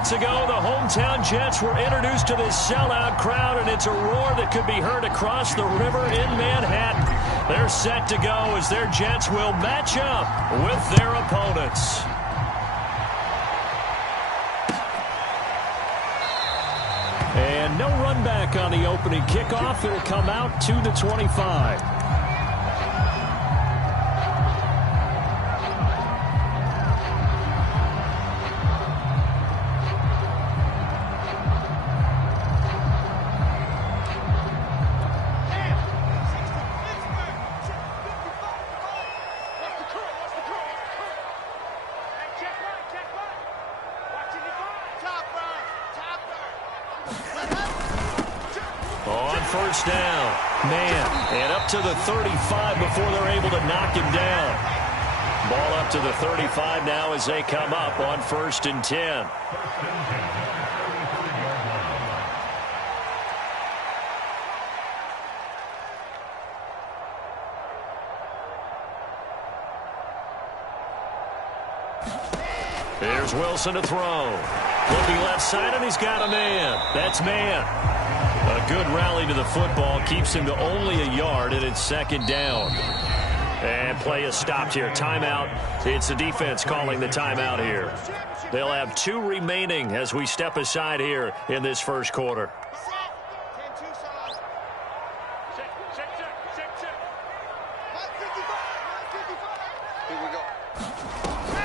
minutes ago, the hometown Jets were introduced to this sellout crowd, and it's a roar that could be heard across the river in Manhattan. They're set to go as their Jets will match up with their opponents. And no run back on the opening kickoff. It'll come out to the 25. First down, man, and up to the 35 before they're able to knock him down. Ball up to the 35 now as they come up on 1st and 10. Here's Wilson to throw. Looking left side, and he's got a man. That's man. A good rally to the football keeps him to only a yard, and it's 2nd down. And play is stopped here. Timeout. It's the defense calling the timeout here. They'll have 2 remaining as we step aside here in this first quarter.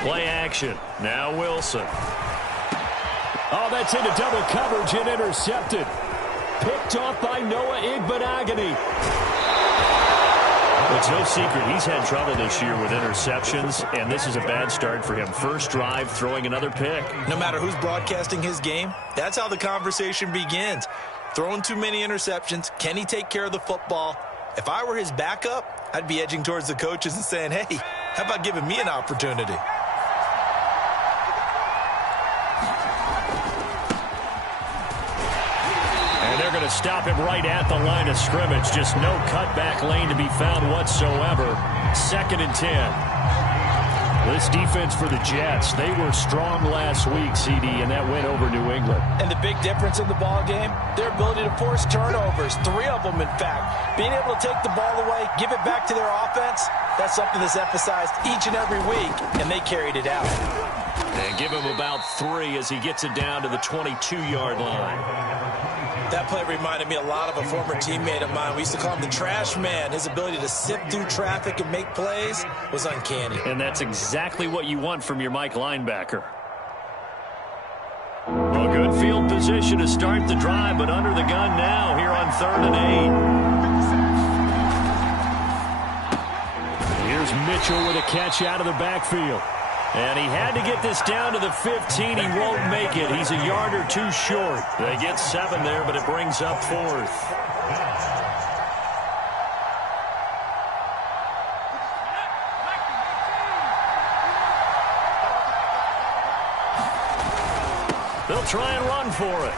Play action. Now Wilson. Oh, that's into double coverage and intercepted. Picked off by Noah Igbenogany. It's no secret he's had trouble this year with interceptions, and this is a bad start for him. First drive, throwing another pick. No matter who's broadcasting his game, that's how the conversation begins. Throwing too many interceptions, can he take care of the football? If I were his backup, I'd be edging towards the coaches and saying, hey, how about giving me an opportunity? They're going to stop him right at the line of scrimmage. Just no cutback lane to be found whatsoever. 2nd and 10. This defense for the Jets, they were strong last week, CD, and that went over New England. And the big difference in the ball game, their ability to force turnovers, 3 of them, in fact. Being able to take the ball away, give it back to their offense, that's something that's emphasized each and every week, and they carried it out. And give him about 3 as he gets it down to the 22-yard line. That play reminded me a lot of a former teammate of mine. We used to call him the trash man. His ability to sift through traffic and make plays was uncanny. And that's exactly what you want from your Mike linebacker. A good field position to start the drive, but under the gun now here on 3rd and 8. Here's Mitchell with a catch out of the backfield. And he had to get this down to the 15. He won't make it. He's a yard or 2 short. They get 7 there, but it brings up 4th. They'll try and run for it.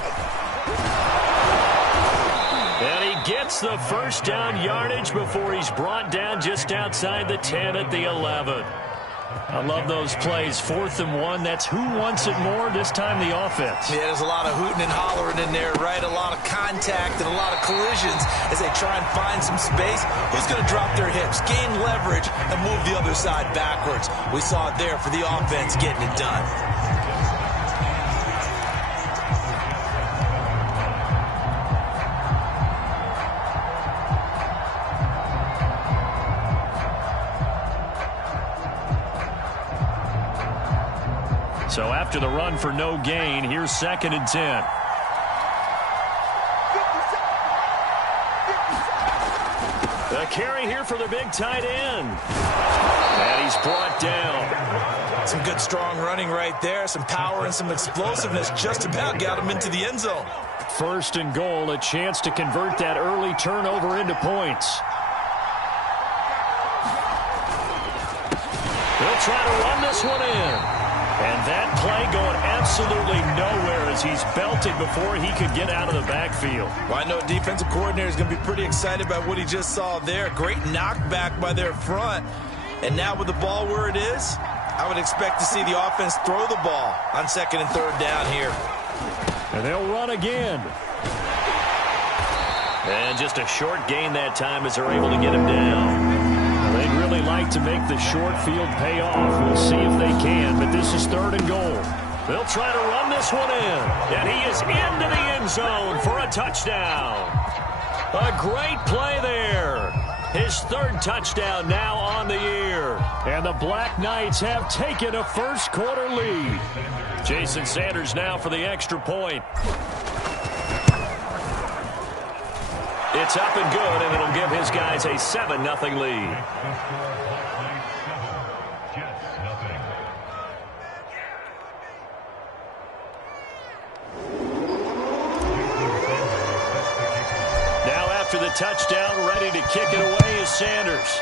And he gets the first down yardage before he's brought down just outside the 10 at the 11. I love those plays. 4th and 1. That's who wants it more, this time the offense. Yeah, there's a lot of hooting and hollering in there, right? A lot of contact and a lot of collisions as they try and find some space. Who's going to drop their hips, gain leverage, and move the other side backwards? We saw it there for the offense getting it done. So after the run for no gain, here's 2nd and 10. The carry here for the big tight end. And he's brought down. Some good strong running right there. Some power and some explosiveness just about got him into the end zone. 1st and goal, a chance to convert that early turnover into points. They'll try to run this one in. And that play going absolutely nowhere as he's belted before he could get out of the backfield. Well, I know defensive coordinator is going to be pretty excited about what he just saw there. Great knockback by their front. And now with the ball where it is, I would expect to see the offense throw the ball on 2nd and 3rd down here. And they'll run again. And just a short gain that time as they're able to get him down. They'd really like to make the short field pay off. We'll see if they can, but this is 3rd and goal. They'll try to run this one in. And he is into the end zone for a touchdown. A great play there. His 3rd touchdown now on the year. And the Black Knights have taken a first-quarter lead. Jason Sanders now for the extra point. It's up and good, and it'll give his guys a 7-0 lead. Now after the touchdown, ready to kick it away is Sanders.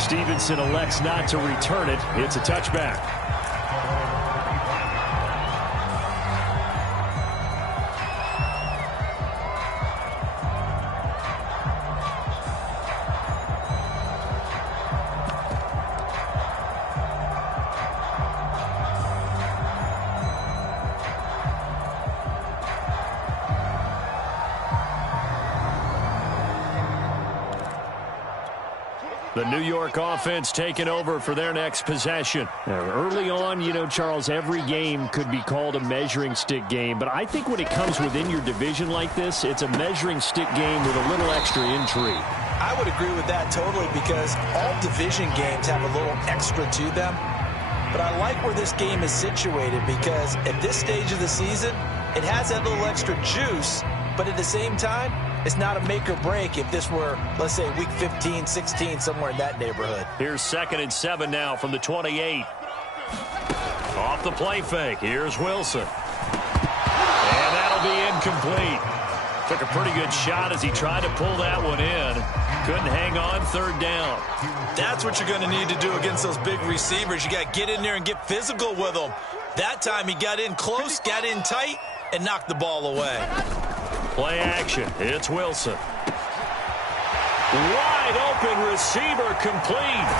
Stevenson elects not to return it. It's a touchback. The New York offense taking over for their next possession. Early on, you know, Charles, every game could be called a measuring stick game. But I think when it comes within your division like this, it's a measuring stick game with a little extra intrigue. I would agree with that totally because all division games have a little extra to them. But I like where this game is situated because at this stage of the season, it has that little extra juice. But at the same time, it's not a make or break if this were, let's say, week 15, 16, somewhere in that neighborhood. Here's 2nd and 7 now from the 28. Off the play fake. Here's Wilson. And that'll be incomplete. Took a pretty good shot as he tried to pull that one in. Couldn't hang on 3rd down. That's what you're going to need to do against those big receivers. You got to get in there and get physical with them. That time he got in close, got in tight, and knocked the ball away. Play action. It's Wilson. Wide open receiver complete.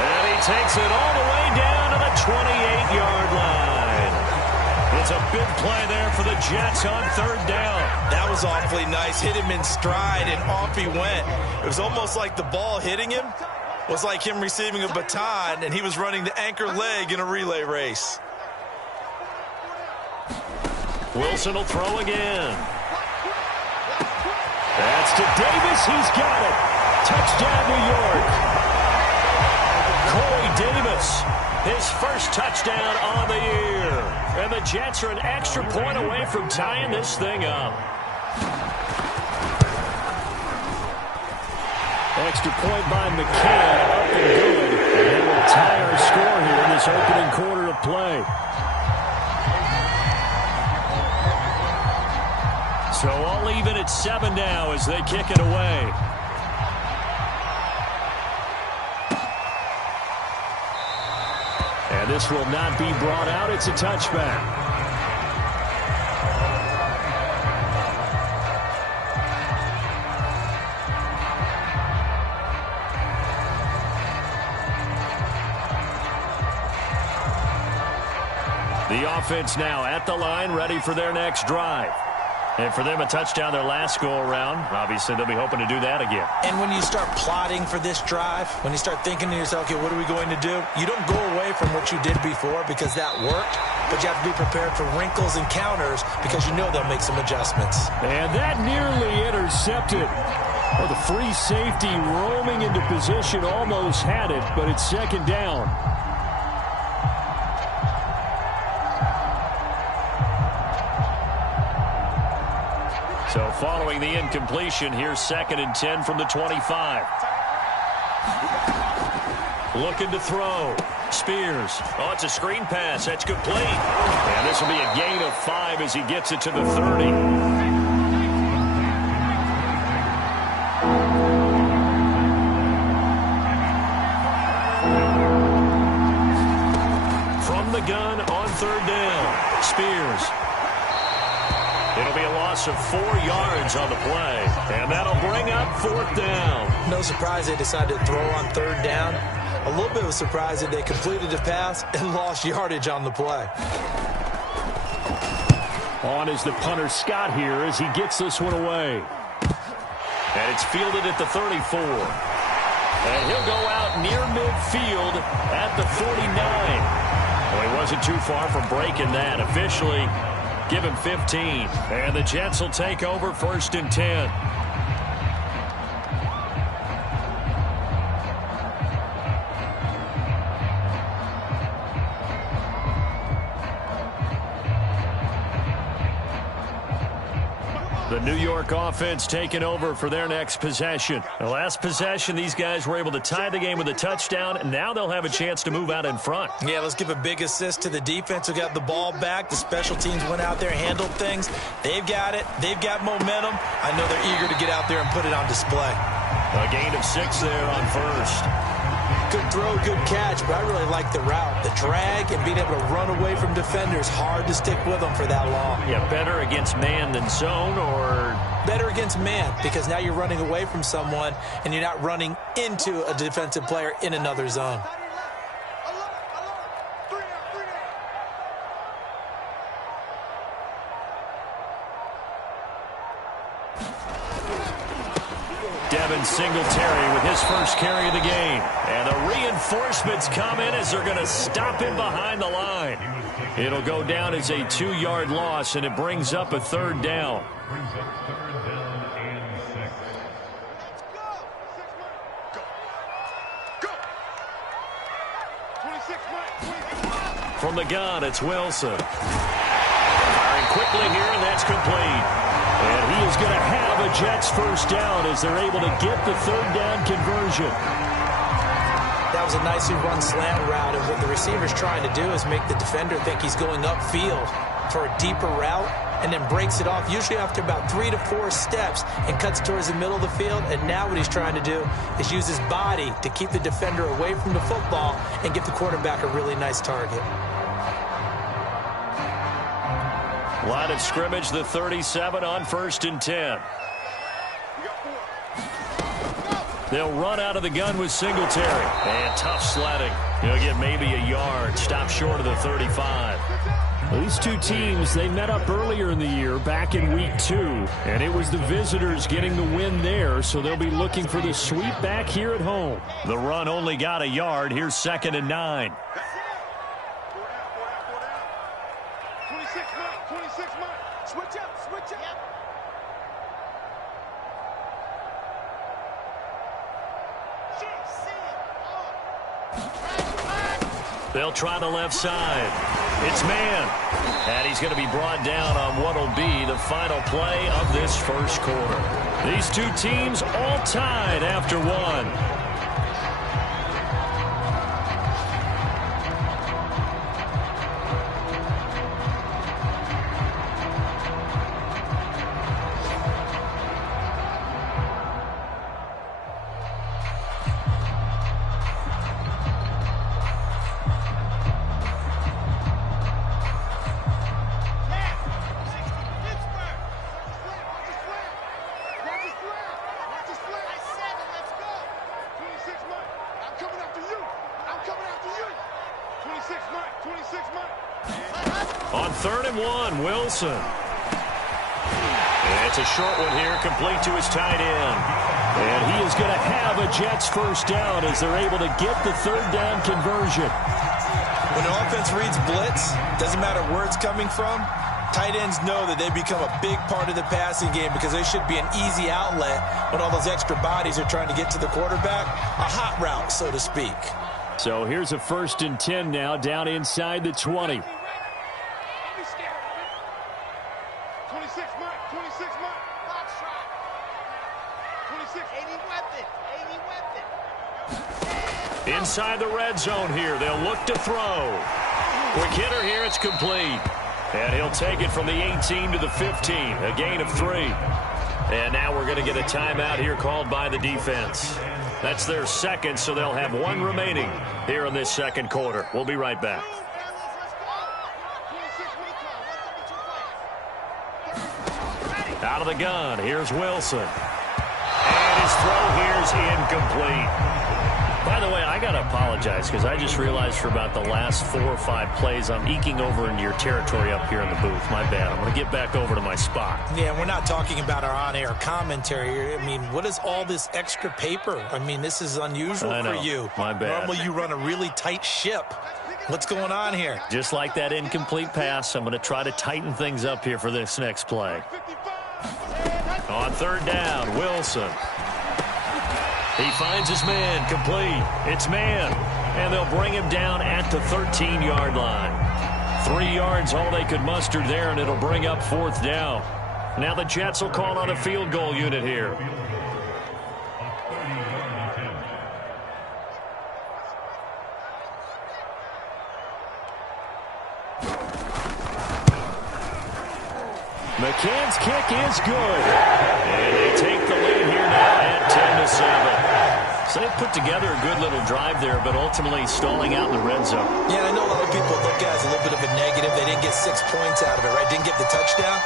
And he takes it all the way down to the 28-yard line. It's a big play there for the Jets on 3rd down. That was awfully nice. Hit him in stride, and off he went. It was almost like the ball hitting him was like him receiving a baton, and he was running the anchor leg in a relay race. Wilson will throw again. That's to Davis. He's got it. Touchdown, New York. Corey Davis, his first touchdown on the year. And the Jets are an extra point away from tying this thing up. Extra point by McCann, up and good. And they will tie our score here in this opening quarter of play. So all even at 7 now as they kick it away. And this will not be brought out. It's a touchback. The offense now at the line, ready for their next drive. And for them, a touchdown their last go-around. Obviously, they'll be hoping to do that again. And when you start plotting for this drive, when you start thinking to yourself, okay, what are we going to do? You don't go away from what you did before because that worked, but you have to be prepared for wrinkles and counters because you know they'll make some adjustments. And that nearly intercepted. Well, the free safety roaming into position almost had it, but it's 2nd down. So following the incompletion, here's 2nd and 10 from the 25. Looking to throw. Spears. Oh, it's a screen pass. That's complete. And this will be a gain of 5 as he gets it to the 30. From the gun on 3rd down. Spears. It'll be a loss of 4 yards on the play, and that'll bring up 4th down. No surprise they decided to throw on 3rd down. A little bit of a surprise that they completed the pass and lost yardage on the play. On is the punter Scott here as he gets this one away. And it's fielded at the 34. And he'll go out near midfield at the 49. Well, he wasn't too far from breaking that. Officially, give him 15. And the Jets will take over 1st and 10. The New York offense taking over for their next possession. The last possession, these guys were able to tie the game with a touchdown, and now they'll have a chance to move out in front. Yeah, let's give a big assist to the defense who got the ball back. The special teams went out there, handled things. They've got it. They've got momentum. I know they're eager to get out there and put it on display. A gain of 6 there on 1st. Good throw, good catch, but I really like the route. The drag and being able to run away from defenders, hard to stick with them for that long. Yeah, better against man than zone, or better against man, because now you're running away from someone and you're not running into a defensive player in another zone. Singletary with his first carry of the game. And the reinforcements come in as they're going to stop him behind the line. It'll go down as a 2-yard loss, and it brings up a 3rd down. From the gun, it's Wilson. Firing quickly here, and that's complete. And he is going to have a Jets first down as they're able to get the 3rd down conversion. That was a nicely run slant route, and what the receiver's trying to do is make the defender think he's going upfield for a deeper route and then breaks it off, usually after about 3 to 4 steps, and cuts towards the middle of the field. And now what he's trying to do is use his body to keep the defender away from the football and give the quarterback a really nice target. Line of scrimmage, the 37 on 1st and 10. They'll run out of the gun with Singletary. And tough sledding. He'll get maybe a yard. Stop short of the 35. These two teams, they met up earlier in the year, back in week 2. And it was the visitors getting the win there, so they'll be looking for the sweep back here at home. The run only got a yard. Here's 2nd and 9. They'll try the left side. It's man. And he's going to be brought down on what will be the final play of this first quarter. These two teams all tied after 1. On 3rd and 1, Wilson. And it's a short one here, complete to his tight end. And he is going to have a Jets first down as they're able to get the 3rd down conversion. When the offense reads blitz, doesn't matter where it's coming from, tight ends know that they become a big part of the passing game because they should be an easy outlet when all those extra bodies are trying to get to the quarterback. A hot route, so to speak. So here's a 1st and 10 now, down inside the 20. 26 Mike, 26 Mike. Box shot. 26. 80 weapon. Inside the red zone here. They'll look to throw. Quick hitter here. It's complete. And he'll take it from the 18 to the 15. A gain of 3. And now we're going to get a timeout here called by the defense. That's their second, so they'll have 1 remaining here in this second quarter. We'll be right back. Out of the gun, here's Wilson. And his throw here's incomplete. By the way, I got to apologize because I just realized for about the last 4 or 5 plays, I'm eking over into your territory up here in the booth. My bad. I'm going to get back over to my spot. Yeah, we're not talking about our on-air commentary. I mean, what is all this extra paper? I mean, this is unusual for you. My bad. Normally you run a really tight ship. What's going on here? Just like that incomplete pass, I'm going to try to tighten things up here for this next play. On third down, Wilson. He finds his man, complete. It's man. And they'll bring him down at the 13-yard line. 3 yards, all they could muster there, and it'll bring up 4th down. Now the Jets will call on a field goal unit here. McCann's kick is good. And they take the lead here now at 10-7. So they put together a good little drive there, but ultimately stalling out in the red zone. Yeah, I know a lot of people look at it as a little bit of a negative. They didn't get 6 points out of it, right? Didn't get the touchdown.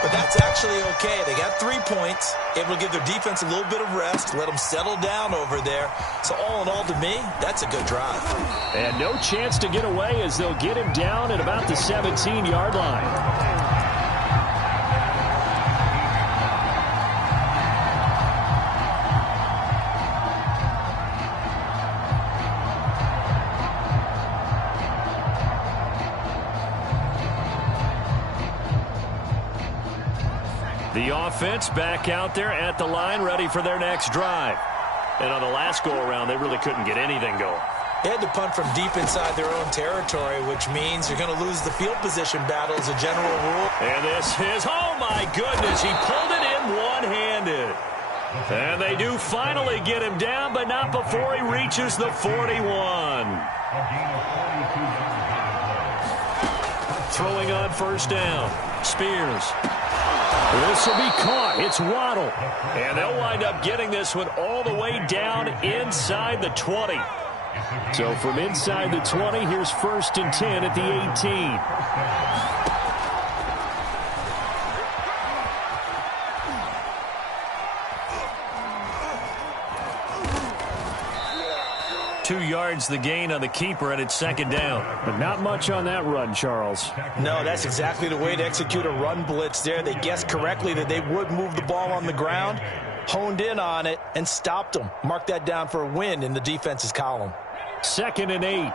But that's actually okay. They got 3 points. Able to give their defense a little bit of rest, let them settle down over there. So all in all, to me, that's a good drive. And no chance to get away as they'll get him down at about the 17-yard line. The offense back out there at the line, ready for their next drive. And on the last go-around, they really couldn't get anything going. They had to punt from deep inside their own territory, which means you're going to lose the field position battle as a general rule. And this is, oh my goodness, he pulled it in one-handed. And they do finally get him down, but not before he reaches the 41. Throwing on first down, Spears. This will be caught. It's Waddle. And they'll wind up getting this one all the way down inside the 20. So from inside the 20, here's 1st and 10 at the 18. 2 yards the gain on the keeper, and it's 2nd down. But not much on that run, Charles. No, that's exactly the way to execute a run blitz there. They guessed correctly that they would move the ball on the ground, honed in on it, and stopped them. Mark that down for a win in the defense's column. 2nd and 8.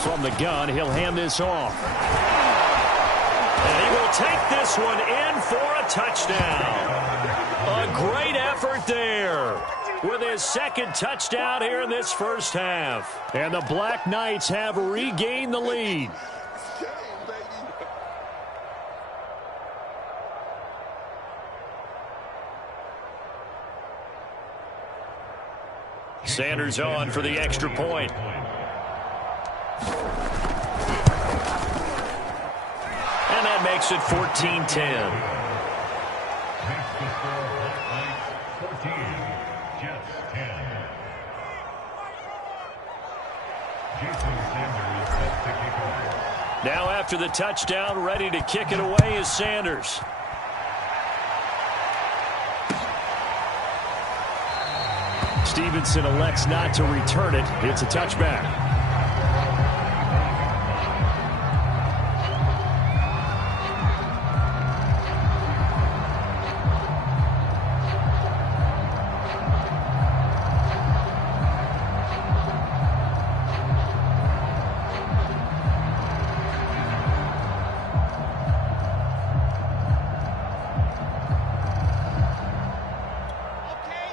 From the gun, he'll hand this off. And he will take this one in for a touchdown. A great effort there with his 2nd touchdown here in this first half. And the Black Knights have regained the lead. Sanders on for the extra point. And that makes it 14-10. Now after the touchdown, ready to kick it away is Sanders. Stevenson elects not to return it. It's a touchback.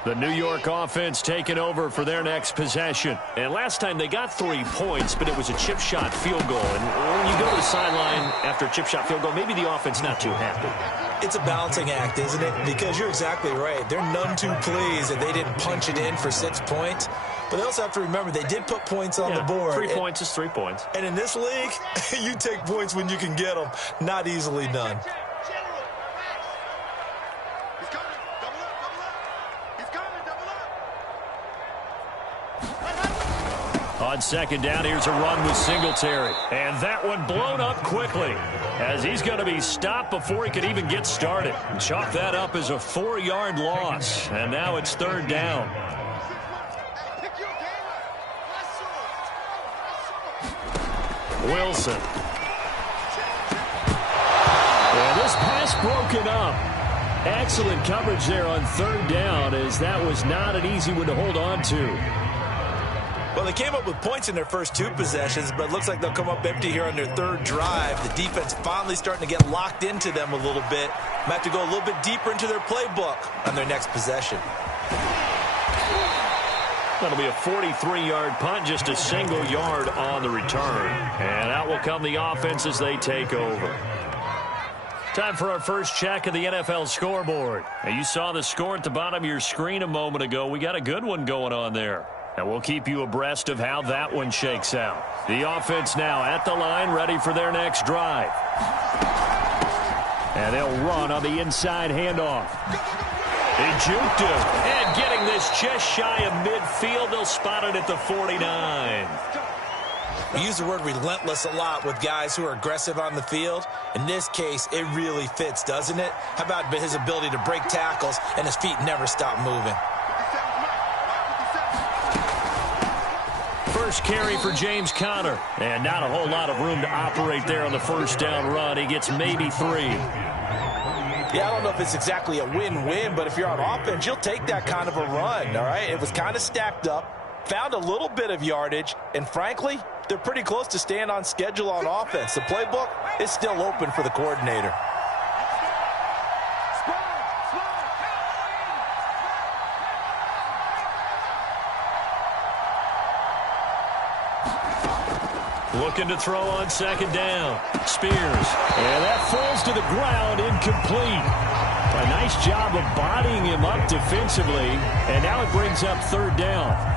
The New York offense taking over for their next possession. And last time they got 3 points, but it was a chip shot field goal. And when you go to the sideline after a chip shot field goal, maybe the offense not too happy. It's a balancing act, isn't it? Because you're exactly right. They're none too pleased that they didn't punch it in for 6 points. But they also have to remember they did put points on the board. 3 points is 3 points. And in this league, you take points when you can get them. Not easily done. On second down, here's a run with Singletary. And that one blown up quickly as he's going to be stopped before he could even get started. And chalk that up as a 4-yard loss. And now it's third down. Wilson. And this pass broken up. Excellent coverage there on third down, as that was not an easy one to hold on to. Well, they came up with points in their first 2 possessions, but it looks like they'll come up empty here on their third drive. The defense finally starting to get locked into them a little bit. Might have to go a little bit deeper into their playbook on their next possession. That'll be a 43-yard punt, just a single yard on the return. And out will come the offense as they take over. Time for our first check of the NFL scoreboard. Now, you saw the score at the bottom of your screen a moment ago. We got a good one going on there. And we'll keep you abreast of how that one shakes out. The offense now at the line, ready for their next drive. And they'll run on the inside handoff. They juked him. And getting this just shy of midfield, they'll spot it at the 49. We use the word relentless a lot with guys who are aggressive on the field. In this case, it really fits, doesn't it? How about his ability to break tackles and his feet never stop moving? First carry for James Conner. And not a whole lot of room to operate there on the first down run. He gets maybe 3. Yeah, I don't know if it's exactly a win-win, but if you're on offense, you'll take that kind of a run, all right? It was kind of stacked up, found a little bit of yardage, and frankly, they're pretty close to staying on schedule on offense. The playbook is still open for the coordinator. Looking to throw on second down. Spears. And that falls to the ground, incomplete. A nice job of bodying him up defensively. And now it brings up third down.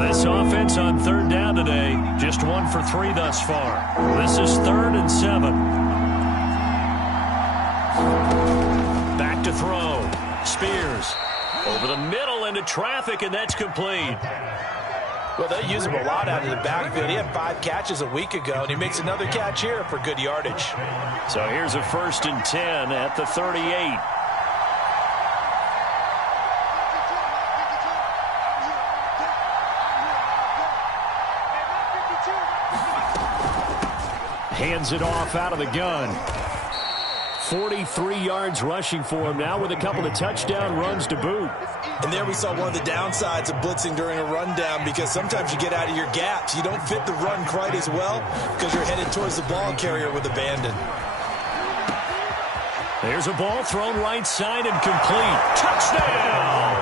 This offense on third down today, just 1 for 3 thus far. This is 3rd and 7. Back to throw. Spears over the middle into traffic, and that's complete. Well, they use him a lot out of the backfield. He had 5 catches a week ago, and he makes another catch here for good yardage. So here's a 1st and 10 at the 38. Hands it off out of the gun. 43 yards rushing for him now with a couple of touchdown runs to boot. And there we saw one of the downsides of blitzing during a rundown, because sometimes you get out of your gaps. You don't fit the run quite as well because you're headed towards the ball carrier with abandon. There's a ball thrown right side and complete. Touchdown!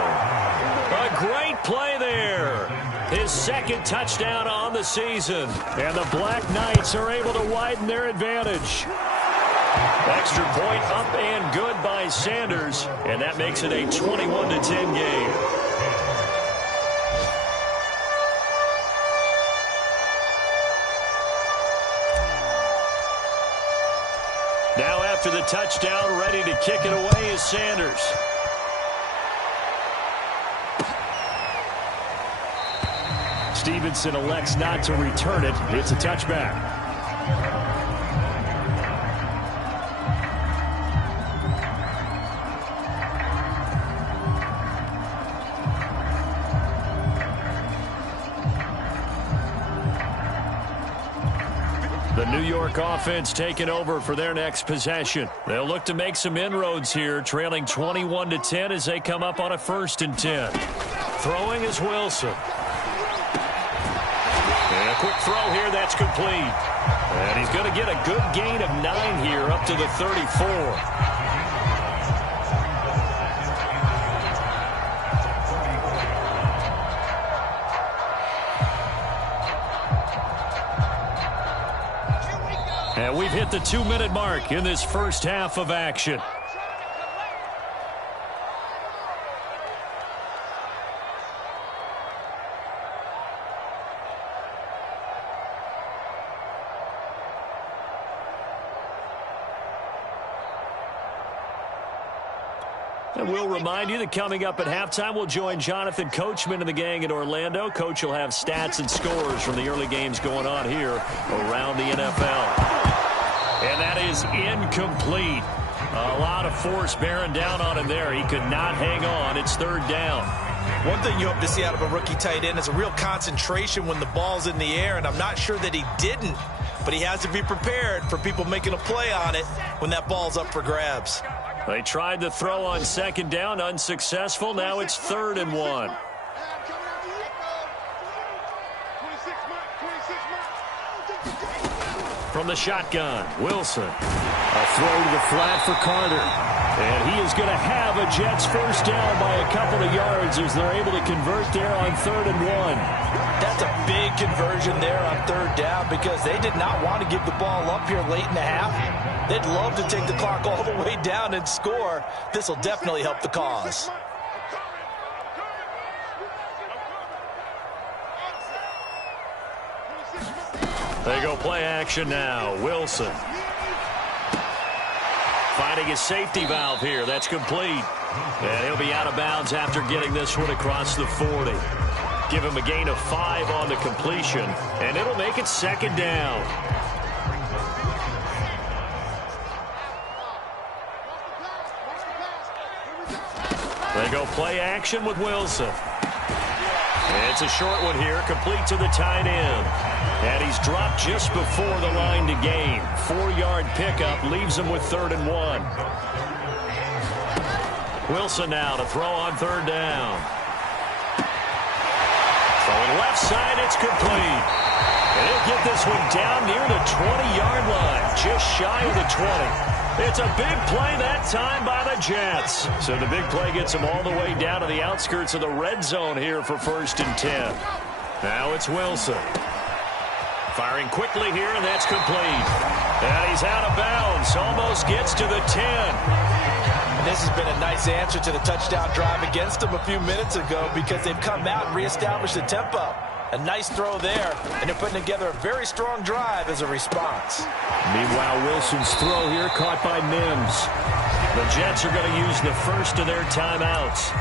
A great play there. His 2nd touchdown on the season. And the Black Knights are able to widen their advantage. Extra point up and good by Sanders. And that makes it a 21-10 game. Now after the touchdown, ready to kick it away is Sanders. Stevenson elects not to return it. It's a touchback. The New York offense taking over for their next possession. They'll look to make some inroads here, trailing 21-10 as they come up on a 1st and 10. Throwing is Wilson. And a quick throw here, that's complete. And he's going to get a good gain of 9 here up to the 34. And we've hit the 2-minute mark in this first half of action. And we'll remind you that coming up at halftime, we'll join Jonathan Coachman and the gang in Orlando. Coach will have stats and scores from the early games going on here around the NFL. And that is incomplete. A lot of force bearing down on him there. He could not hang on. It's third down. One thing you hope to see out of a rookie tight end is a real concentration when the ball's in the air, and I'm not sure that he didn't, but he has to be prepared for people making a play on it when that ball's up for grabs. They tried to throw on second down, unsuccessful. Now it's 3rd and 1. From the shotgun, Wilson. A throw to the flat for Carter. And he is going to have a Jets first down by a couple of yards as they're able to convert there on 3rd and 1. That's a big conversion there on 3rd down because they did not want to give the ball up here late in the half. They'd love to take the clock all the way down and score. This will definitely help the cause. They go play action now. Wilson. Finding his safety valve here. That's complete. And he'll be out of bounds after getting this one across the 40. Give him a gain of 5 on the completion, and it'll make it 2nd down. They go play action with Wilson. It's a short one here, complete to the tight end. And he's dropped just before the line to gain. 4-yard pickup leaves him with 3rd and 1. Wilson now to throw on 3rd down. Throwing left side, it's complete. And he'll get this one down near the 20-yard line, just shy of the 20. It's a big play that time by the Jets. So the big play gets them all the way down to the outskirts of the red zone here for 1st and 10. Now it's Wilson. Firing quickly here, and that's complete. And he's out of bounds. Almost gets to the 10. And this has been a nice answer to the touchdown drive against them a few minutes ago because they've come out and reestablished the tempo. A nice throw there, and they're putting together a very strong drive as a response. Meanwhile, Wilson's throw here caught by Mims. The Jets are going to use the first of their timeouts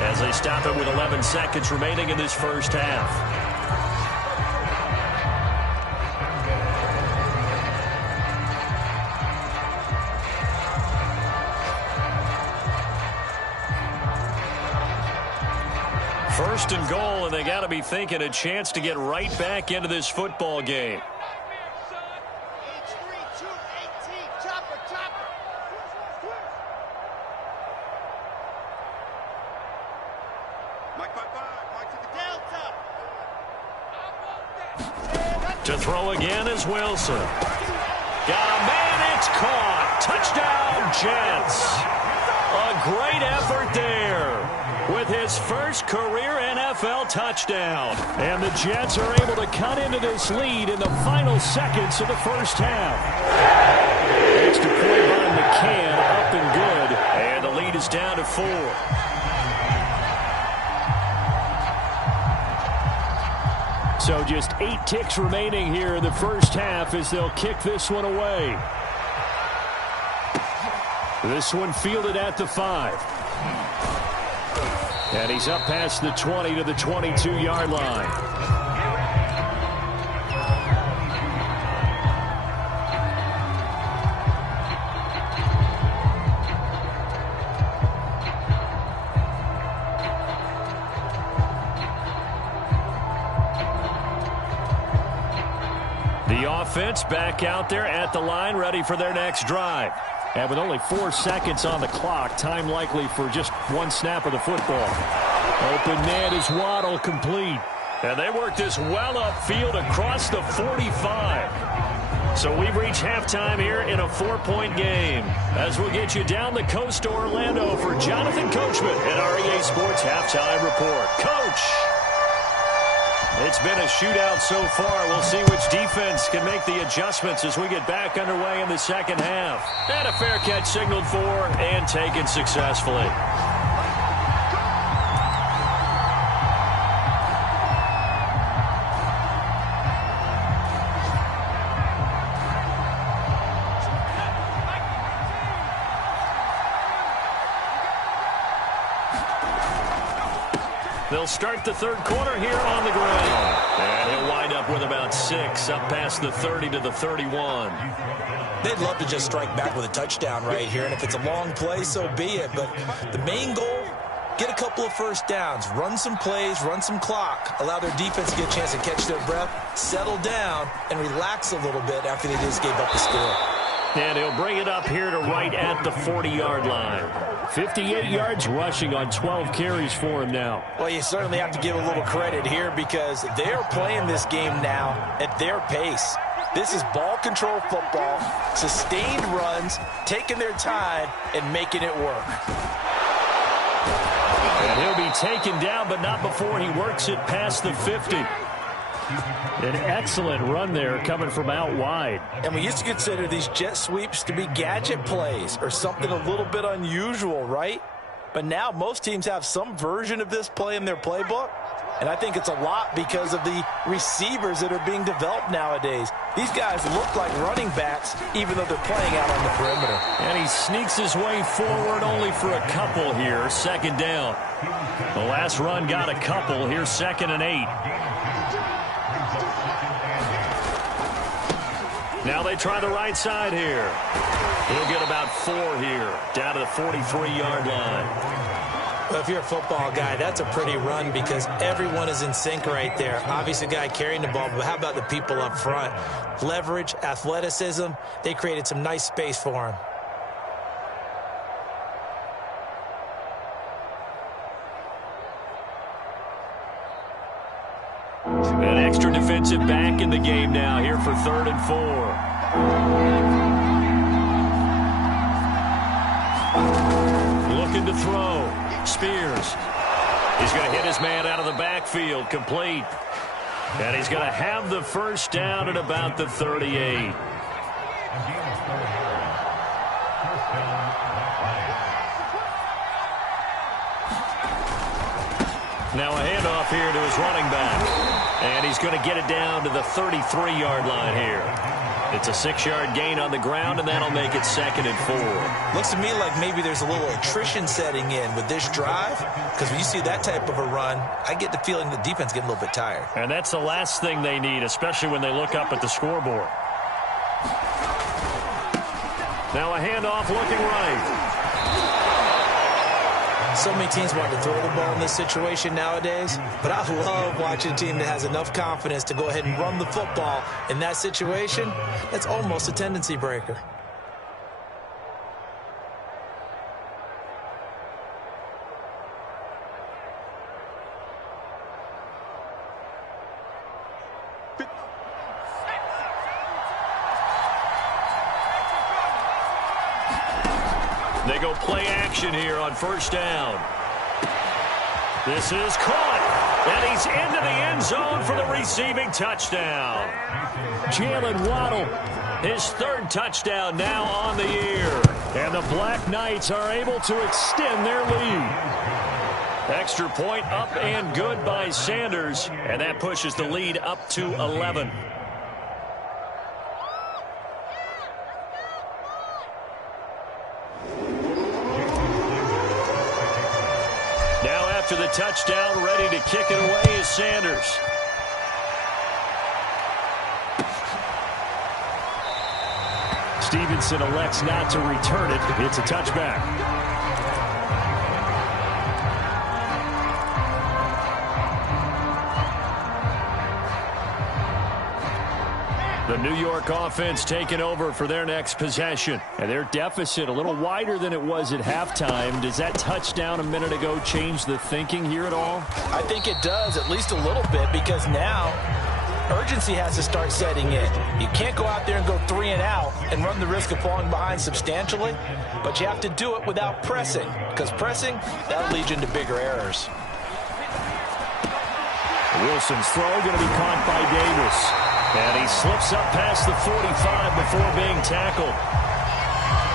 as they stop it with 11 seconds remaining in this first half. First and goal, and they got to be thinking a chance to get right back into this football game. To throw again is Wilson. Got a man, it's caught. Touchdown, Jets. A great effort there with his first career NFL touchdown. And the Jets are able to cut into this lead in the final seconds of the first half. Extra point by McCann, up and good. And the lead is down to 4. So just 8 ticks remaining here in the first half as they'll kick this one away. This one fielded at the 5. And he's up past the 20 to the 22-yard line. The offense back out there at the line, ready for their next drive. And with only 4 seconds on the clock, time likely for just 1 snap of the football. Open man is Waddle, complete. And they work this well upfield across the 45. So we've reached halftime here in a 4-point game. As we'll get you down the coast to Orlando for Jonathan Coachman at our EA Sports Halftime Report. Coach! It's been a shootout so far. We'll see which defense can make the adjustments as we get back underway in the second half. And a fair catch signaled for and taken successfully. They'll start the third quarter here on the ground. And he'll wind up with about 6, up past the 30 to the 31. They'd love to just strike back with a touchdown right here, and if it's a long play, so be it. But the main goal, get a couple of first downs, run some plays, run some clock, allow their defense to get a chance to catch their breath, settle down, and relax a little bit after they just gave up the score. And he'll bring it up here to right at the 40-yard line. 58 yards rushing on 12 carries for him now. Well, you certainly have to give a little credit here because they're playing this game now at their pace. This is ball control football, sustained runs, taking their time, and making it work. And he'll be taken down, but not before he works it past the 50. An excellent run there coming from out wide. And we used to consider these jet sweeps to be gadget plays or something a little bit unusual, right? But now most teams have some version of this play in their playbook. And I think it's a lot because of the receivers that are being developed nowadays. These guys look like running backs even though they're playing out on the perimeter. And he sneaks his way forward only for a couple here. Second down. The last run got a couple. Here's 2nd and 8. Now they try the right side here. He'll get about 4 here, down to the 43-yard line. Well, if you're a football guy, that's a pretty run because everyone is in sync right there. Obviously, the guy carrying the ball, but how about the people up front? Leverage, athleticism, they created some nice space for him. An extra defensive back in the game now here for 3rd and 4. Looking to throw. Spears. He's going to hit his man out of the backfield. Complete. And he's going to have the first down at about the 38. Now a handoff here to his running back. And he's going to get it down to the 33-yard line here. It's a 6-yard gain on the ground, and that'll make it 2nd and 4. Looks to me like maybe there's a little attrition setting in with this drive, because when you see that type of a run, I get the feeling the defense getting a little bit tired. And that's the last thing they need, especially when they look up at the scoreboard. Now a handoff looking right. So many teams want to throw the ball in this situation nowadays, but I love watching a team that has enough confidence to go ahead and run the football in that situation. That's almost a tendency breaker. They go play action here on 1st down. This is caught, and he's into the end zone for the receiving touchdown. Jalen Waddle, his 3rd touchdown now on the year. And the Black Knights are able to extend their lead. Extra point up and good by Sanders, and that pushes the lead up to 11. To the touchdown, ready to kick it away is Sanders. Stevenson elects not to return it. It's a touchback. The New York offense taking over for their next possession. And their deficit a little wider than it was at halftime. Does that touchdown a minute ago change the thinking here at all? I think it does, at least a little bit, because now urgency has to start setting in. You can't go out there and go 3 and out and run the risk of falling behind substantially, but you have to do it without pressing, because pressing, that'll lead you into bigger errors. Wilson's throw going to be caught by Davis. And he slips up past the 45 before being tackled.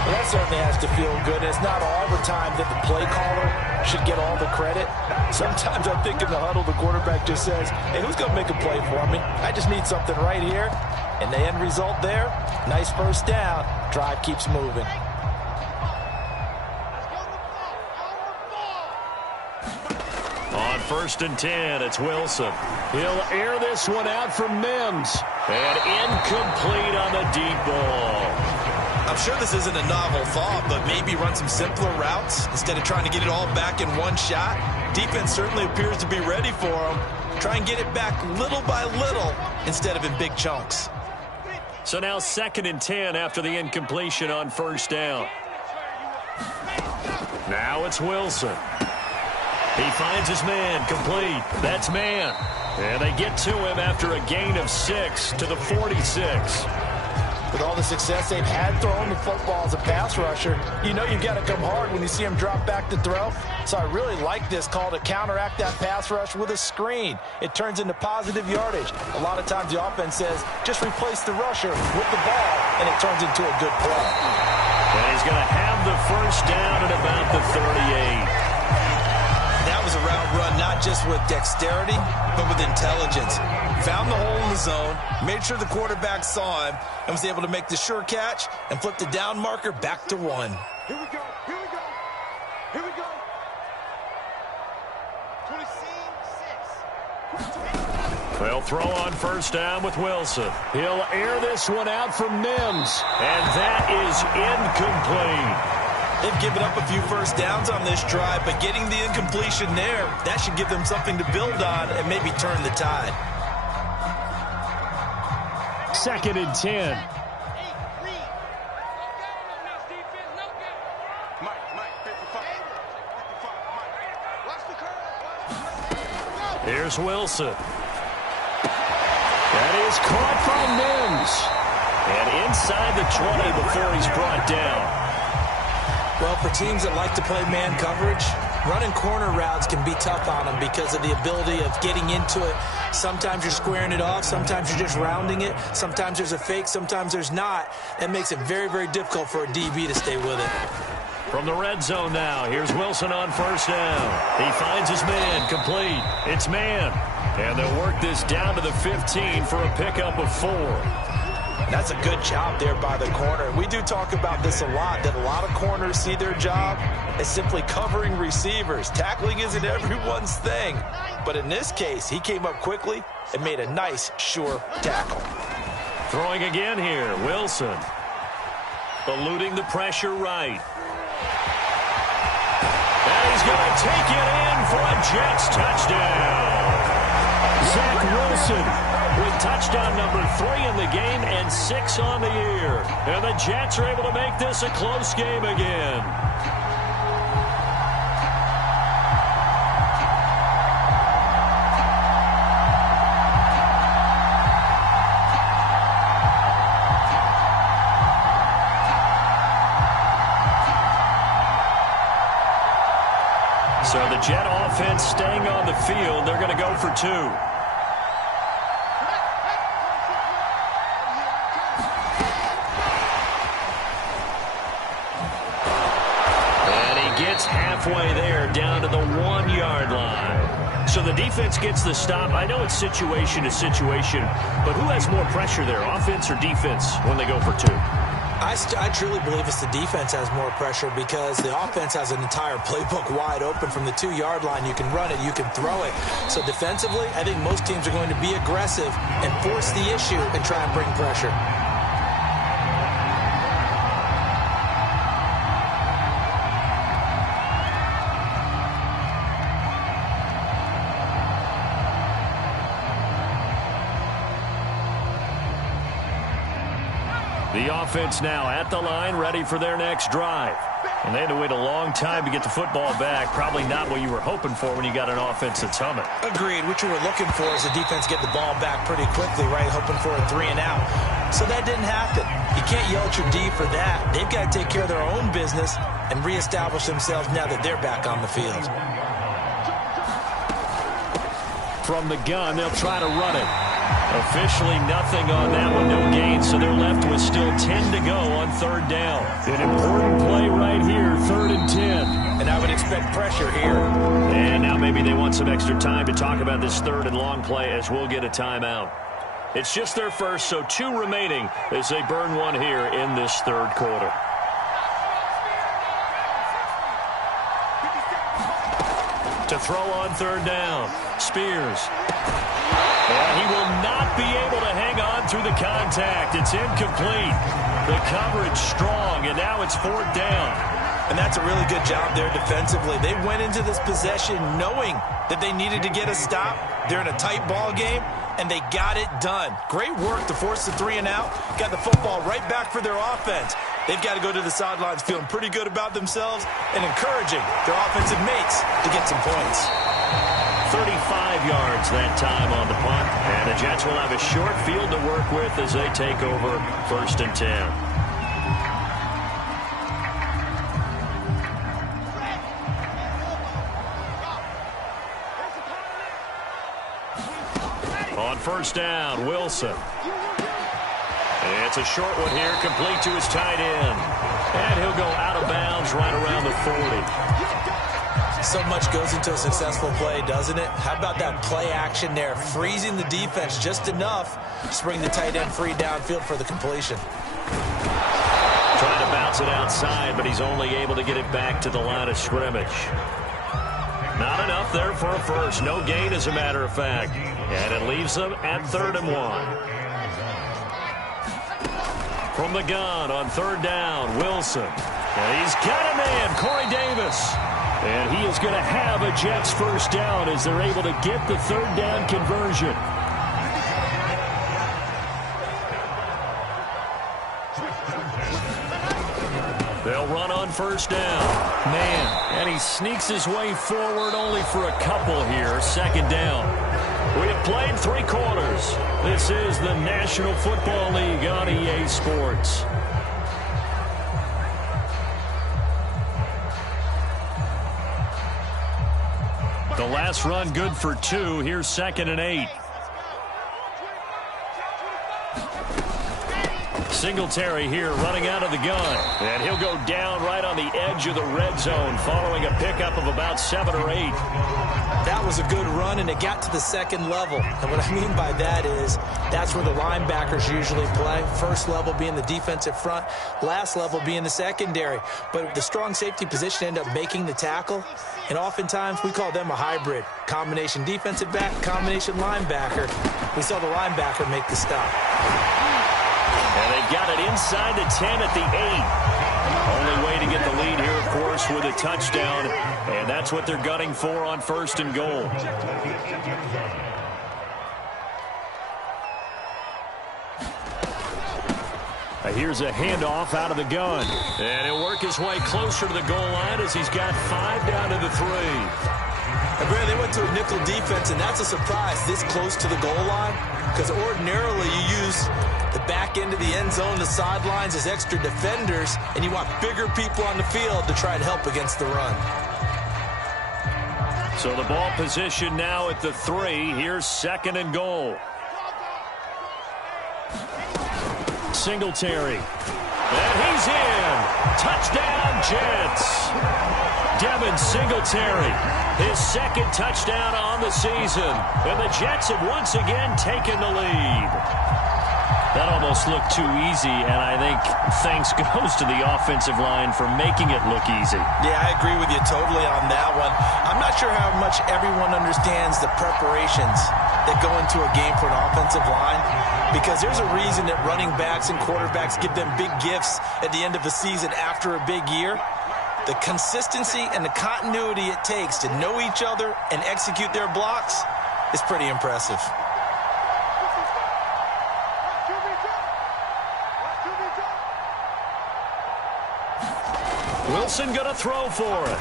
Well, that certainly has to feel good. It's not all the time that the play caller should get all the credit. Sometimes I think in the huddle, the quarterback just says, hey, who's going to make a play for me? I just need something right here. And the end result there, nice first down. Drive keeps moving. On 1st and 10, it's Wilson. He'll air this one out for Mims. And incomplete on the deep ball. I'm sure this isn't a novel thought, but maybe run some simpler routes instead of trying to get it all back in one shot. Defense certainly appears to be ready for him. Try and get it back little by little instead of in big chunks. So now 2nd and 10 after the incompletion on 1st down. Now it's Wilson. He finds his man, complete. That's man. And they get to him after a gain of 6 to the 46. With all the success they've had throwing the football as a pass rusher, you know you've got to come hard when you see him drop back to throw. So I really like this call to counteract that pass rush with a screen. It turns into positive yardage. A lot of times the offense says, just replace the rusher with the ball, and it turns into a good play. And he's going to have the first down at about the 38. That was a route run not just with dexterity, but with intelligence. Found the hole in the zone, made sure the quarterback saw him, and was able to make the sure catch and flip the down marker back to 1. Here we go. Here we go. Here we go. 26. They'll throw on 1st down with Wilson. He'll air this one out for Mims. And that is incomplete. They've given up a few first downs on this drive, but getting the incompletion there, that should give them something to build on and maybe turn the tide. 2nd and 10. Here's Wilson. That is caught by Mims. And inside the 20 before he's brought down. Well, for teams that like to play man coverage, running corner routes can be tough on them because of the ability of getting into it. Sometimes you're squaring it off. Sometimes you're just rounding it. Sometimes there's a fake. Sometimes there's not. That makes it very, very difficult for a DB to stay with it. From the red zone now, here's Wilson on 1st down. He finds his man, complete. It's man. And they'll work this down to the 15 for a pickup of 4. That's a good job there by the corner. We do talk about this a lot, that a lot of corners see their job as simply covering receivers. Tackling isn't everyone's thing. But in this case, he came up quickly and made a nice, sure tackle. Throwing again here, Wilson. Eluding the pressure right. And he's going to take it in for a Jets touchdown. Zach Wilson with touchdown number 3 in the game and 6 on the year. And the Jets are able to make this a close game again. So the Jet offense staying on the field. They're going to go for 2. Halfway there, down to the 1-yard line. So the defense gets the stop. I know it's situation to situation, but who has more pressure there, offense or defense, when they go for 2? I truly believe it's the defense has more pressure because the offense has an entire playbook wide open from the 2-yard line. You can run it, you can throw it. So defensively, I think most teams are going to be aggressive and force the issue and try and bring pressure. The offense now at the line, ready for their next drive. And they had to wait a long time to get the football back. Probably not what you were hoping for when you got an offense that's humming. Agreed. What you were looking for is the defense get the ball back pretty quickly, right? Hoping for a 3-and-out. So that didn't happen. You can't yell at your D for that. They've got to take care of their own business and reestablish themselves now that they're back on the field. From the gun, they'll try to run it. Officially nothing on that one, no gain, so they're left with still 10 to go on third down. An important play right here, 3rd and 10. And I would expect pressure here. And now maybe they want some extra time to talk about this 3rd and long play as we'll get a timeout. It's just their first, so 2 remaining as they burn one here in this 3rd quarter. To throw on 3rd down, Spears. And he will not be able to hang on through the contact. It's incomplete. The coverage strong, and now it's 4th down. And that's a really good job there defensively. They went into this possession knowing that they needed to get a stop. They're in a tight ball game, and they got it done. Great work to force the 3 and out. Got the football right back for their offense. They've got to go to the sidelines feeling pretty good about themselves and encouraging their offensive mates to get some points. 35 yards that time on the punt, and the Jets will have a short field to work with as they take over 1st and 10. On 1st down, Wilson. It's a short one here, complete to his tight end. And he'll go out of bounds right around the 40. So much goes into a successful play, doesn't it? How about that play action there, freezing the defense just enough to bring the tight end free downfield for the completion. Trying to bounce it outside, but he's only able to get it back to the line of scrimmage. Not enough there for a first. No gain, as a matter of fact. And it leaves them at 3rd and 1. From the gun on 3rd down, Wilson. And he's got a man, Corey Davis. And he is going to have a Jets 1st down as they're able to get the 3rd down conversion. They'll run on 1st down. Man, and he sneaks his way forward only for a couple here. 2nd down. We have played 3 quarters. This is the National Football League on EA Sports. The last run good for 2. Here's 2nd and 8. Singletary here running out of the gun. And he'll go down right on the edge of the red zone following a pickup of about 7 or 8. That was a good run, and it got to the 2nd level. And what I mean by that is that's where the linebackers usually play. 1st level being the defensive front, last level being the secondary. But the strong safety position ended up making the tackle. And oftentimes we call them a hybrid. Combination defensive back, combination linebacker. We saw the linebacker make the stop. And they've got it inside the 10 at the 8. Only way to get the lead here, of course, with a touchdown. And that's what they're gunning for on 1st and goal. Here's a handoff out of the gun. And he'll work his way closer to the goal line as he's got 5 down to the 3. And Brad, they went to a nickel defense, and that's a surprise this close to the goal line. Because ordinarily you use the back end of the end zone, the sidelines as extra defenders, and you want bigger people on the field to try and help against the run. So the ball position now at the 3. Here's 2nd and goal. Singletary. And he's in. Touchdown, Jets. Devin Singletary, his 2nd touchdown on the season. And the Jets have once again taken the lead. That almost looked too easy, and I think thanks goes to the offensive line for making it look easy. Yeah, I agree with you totally on that one. I'm not sure how much everyone understands the preparations that go into a game for an offensive line, because there's a reason that running backs and quarterbacks give them big gifts at the end of the season after a big year. The consistency and the continuity it takes to know each other and execute their blocks is pretty impressive. Wilson going to throw for it.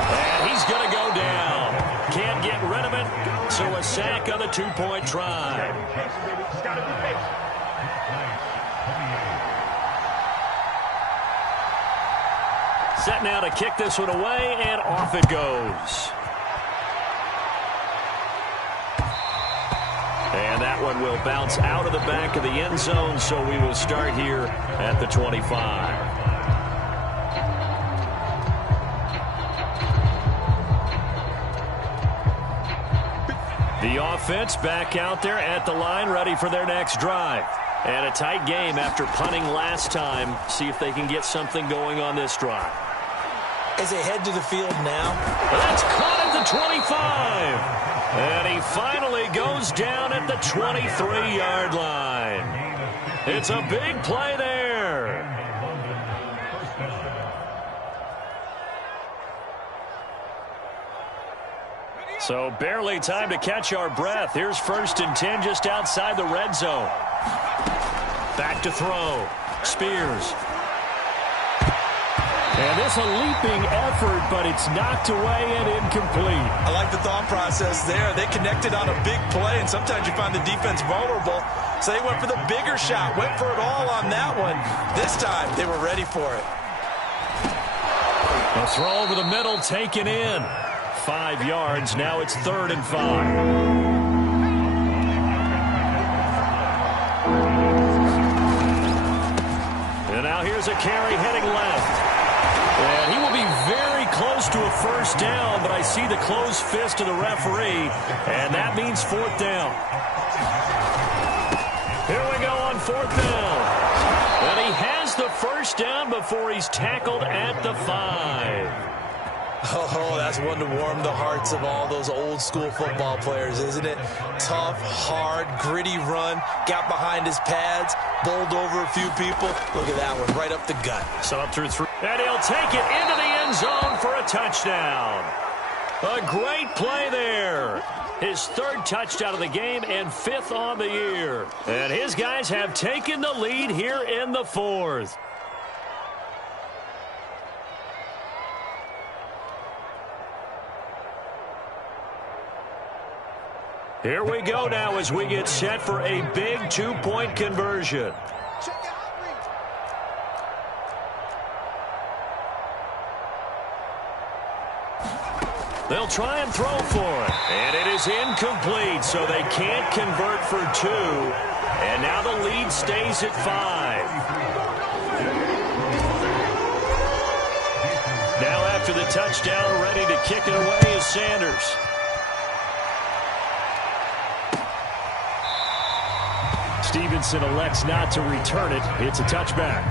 And he's going to go down. Can't get rid of it, so a sack on the 2-point try. Set now to kick this one away, and off it goes. And that one will bounce out of the back of the end zone, so we will start here at the 25. The offense back out there at the line, ready for their next drive. And a tight game after punting last time. See if they can get something going on this drive. As they head to the field now. That's caught at the 25. And he finally goes down at the 23-yard line. It's a big play there. So barely time to catch our breath. Here's 1st and 10 just outside the red zone. Back to throw. Spears. And this a leaping effort, but it's knocked away and incomplete. I like the thought process there. They connected on a big play, and sometimes you find the defense vulnerable. So they went for the bigger shot, went for it all on that one. This time, they were ready for it. A throw over the middle, taken in. 5 yards. Now it's 3rd and 5. And now here's a carry heading left. And he will be very close to a 1st down, but I see the closed fist of the referee, and that means 4th down. Here we go on 4th down. And he has the 1st down before he's tackled at the 5. Oh, that's one to warm the hearts of all those old school football players, isn't it? Tough, hard, gritty run, got behind his pads, bowled over a few people. Look at that one, right up the gut. So up through 3. And he'll take it into the end zone for a touchdown. A great play there. His 3rd touchdown of the game and 5th on the year. And his guys have taken the lead here in the 4th. Here we go now as we get set for a big 2-point conversion. They'll try and throw for it. And it is incomplete, so they can't convert for 2. And now the lead stays at 5. Now after the touchdown, ready to kick it away is Sanders. Stevenson elects not to return it. It's a touchback.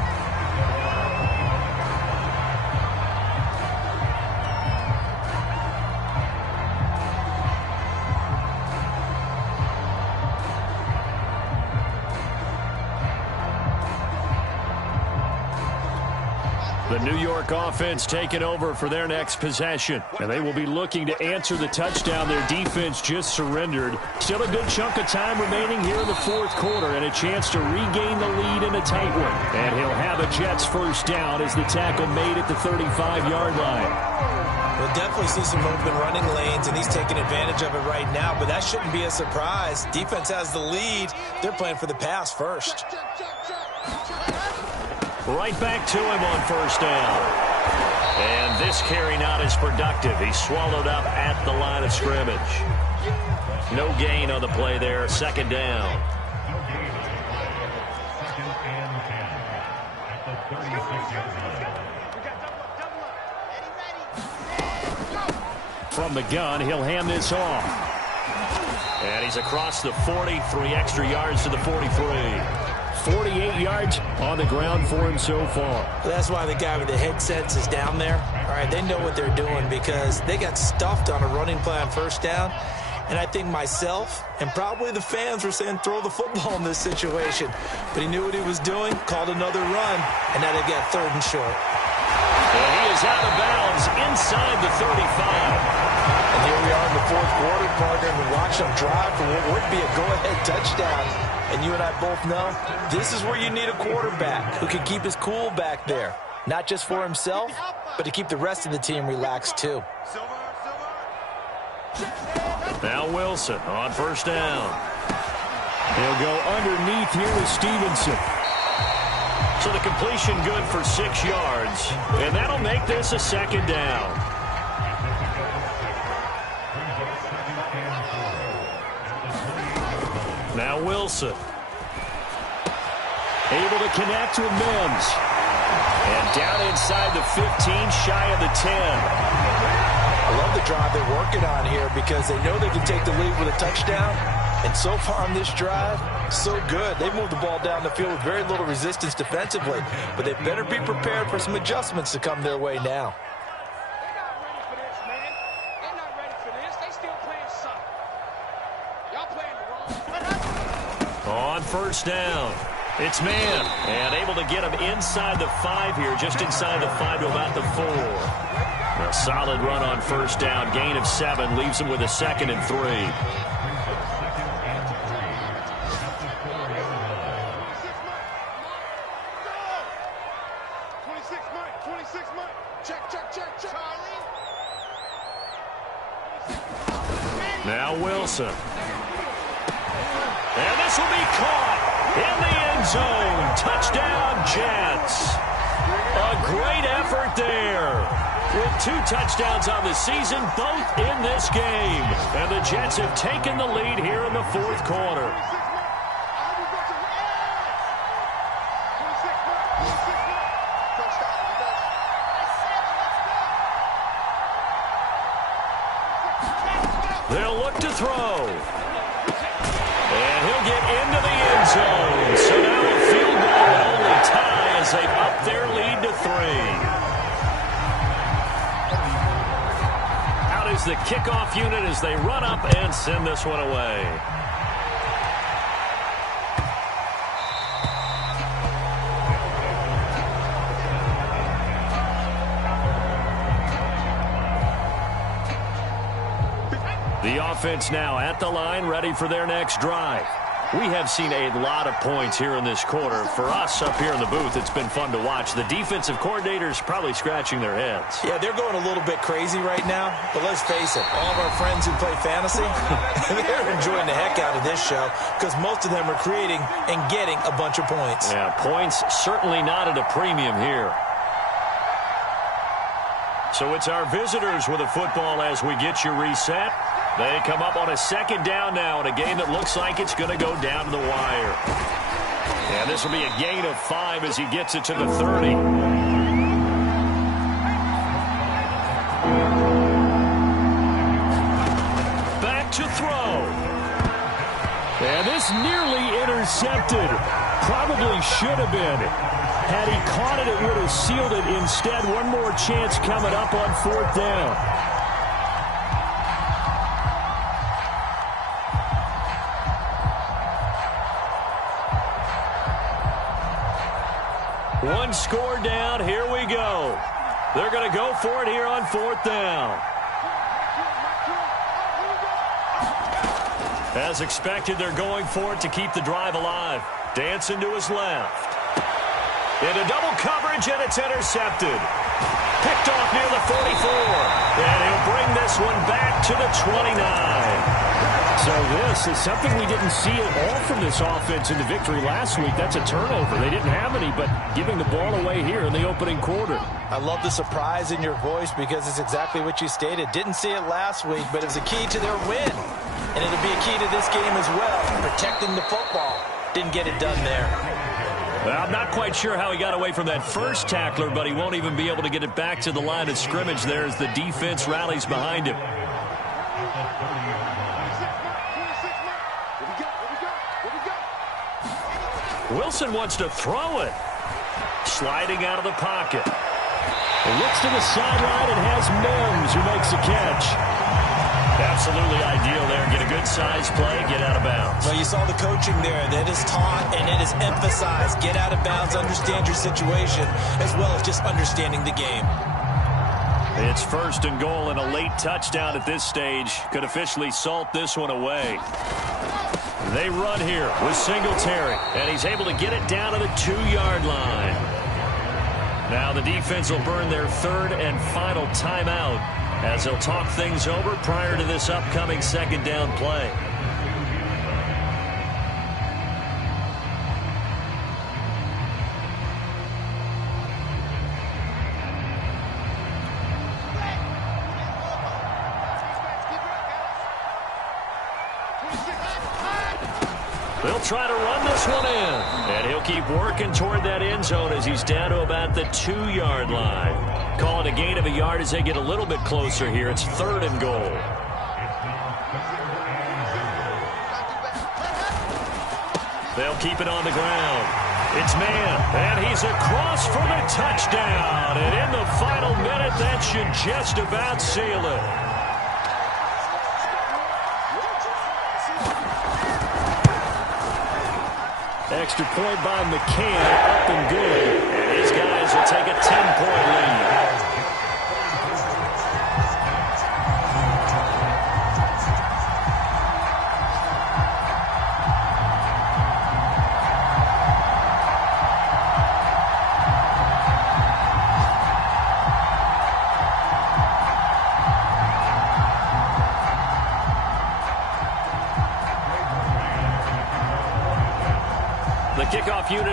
The New York offense taking over for their next possession. And they will be looking to answer the touchdown their defense just surrendered. Still a good chunk of time remaining here in the 4th quarter and a chance to regain the lead in a tight one. And he'll have a Jets 1st down as the tackle made at the 35-yard line. We'll definitely see some open running lanes, and he's taking advantage of it right now, but that shouldn't be a surprise. Defense has the lead. They're playing for the pass first. Right back to him on 1st down. And this carry not as productive. He's swallowed up at the line of scrimmage. No gain on the play there. 2nd down. From the gun, he'll hand this off. And he's across the 40, 3 extra yards to the 43. 48 yards on the ground for him so far. That's why the guy with the headsets is down there. All right, they know what they're doing because they got stuffed on a running play on 1st down. And I think myself and probably the fans were saying throw the football in this situation. But he knew what he was doing, called another run, and now they've got 3rd and short. And he is out of bounds inside the 35. And here we are in the 4th quarter, partner, and we watch them drive for what would be a go-ahead touchdown. And you and I both know this is where you need a quarterback who can keep his cool back there. Not just for himself, but to keep the rest of the team relaxed too. Now Wilson on 1st down. He'll go underneath here with Stevenson. So the completion good for 6 yards. And that'll make this a 2nd down. Now Wilson. Able to connect with Mims. And down inside the 15, shy of the 10. I love the drive they're working on here because they know they can take the lead with a touchdown. And so far on this drive, so good. They moved the ball down the field with very little resistance defensively. But they better be prepared for some adjustments to come their way now. On first down, it's man. And able to get him inside the 5 here, just inside the 5 to about the 4. A solid run on first down, gain of 7, leaves him with a 2nd and 3. Now Wilson. And this will be caught in the end zone. Touchdown, Jets. A great effort there. With 2 touchdowns on the season, both in this game. And the Jets have taken the lead here in the 4th quarter. They'll look to throw. And he'll get into the end zone. So now a field goal and only tie as they up their lead to 3. Out is the kickoff unit as they run up and send this one away. The offense now at the line, ready for their next drive. We have seen a lot of points here in this quarter. For us up here in the booth, it's been fun to watch. The defensive coordinators probably scratching their heads. Yeah, they're going a little bit crazy right now. But let's face it, all of our friends who play fantasy, they're enjoying the heck out of this show because most of them are creating and getting a bunch of points. Yeah, points certainly not at a premium here. So it's our visitors with the football as we get you reset. They come up on a 2nd down now in a game that looks like it's going to go down to the wire. And this will be a gain of 5 as he gets it to the 30. Back to throw. And this nearly intercepted. Probably should have been. Had he caught it, it would have sealed it. Instead, one more chance coming up on 4th down. One score down. Here we go. They're going to go for it here on 4th down. As expected, they're going for it to keep the drive alive. Dancing to his left. Into double coverage, and it's intercepted. Picked off near the 44. And he'll bring this one back to the 29. So this is something we didn't see at all from this offense in the victory last week. That's a turnover. They didn't have any, but giving the ball away here in the opening quarter. I love the surprise in your voice because it's exactly what you stated. Didn't see it last week, but it was a key to their win. And it'll be a key to this game as well, protecting the football. Didn't get it done there. Well, I'm not quite sure how he got away from that first tackler, but he won't even be able to get it back to the line of scrimmage there as the defense rallies behind him. Wilson wants to throw it. Sliding out of the pocket. He looks to the sideline and has Mims who makes a catch. Absolutely ideal there. Get a good size play, get out of bounds. Well, you saw the coaching there. That is taught and it is emphasized. Get out of bounds, understand your situation, as well as just understanding the game. It's 1st and goal, and a late touchdown at this stage could officially salt this one away. They run here with Singletary, and he's able to get it down to the 2-yard line. Now the defense will burn their 3rd and final timeout as they'll talk things over prior to this upcoming 2nd down play. They'll try to run this one in. And he'll keep working toward that end zone as he's down to about the 2-yard line. Call it a gain of a yard as they get a little bit closer here. It's 3rd and goal. They'll keep it on the ground. It's man, and he's across for the touchdown. And in the final minute, that should just about seal it. Extra point by McCann, up and good. And his guys will take a 10-point lead. The kickoff unit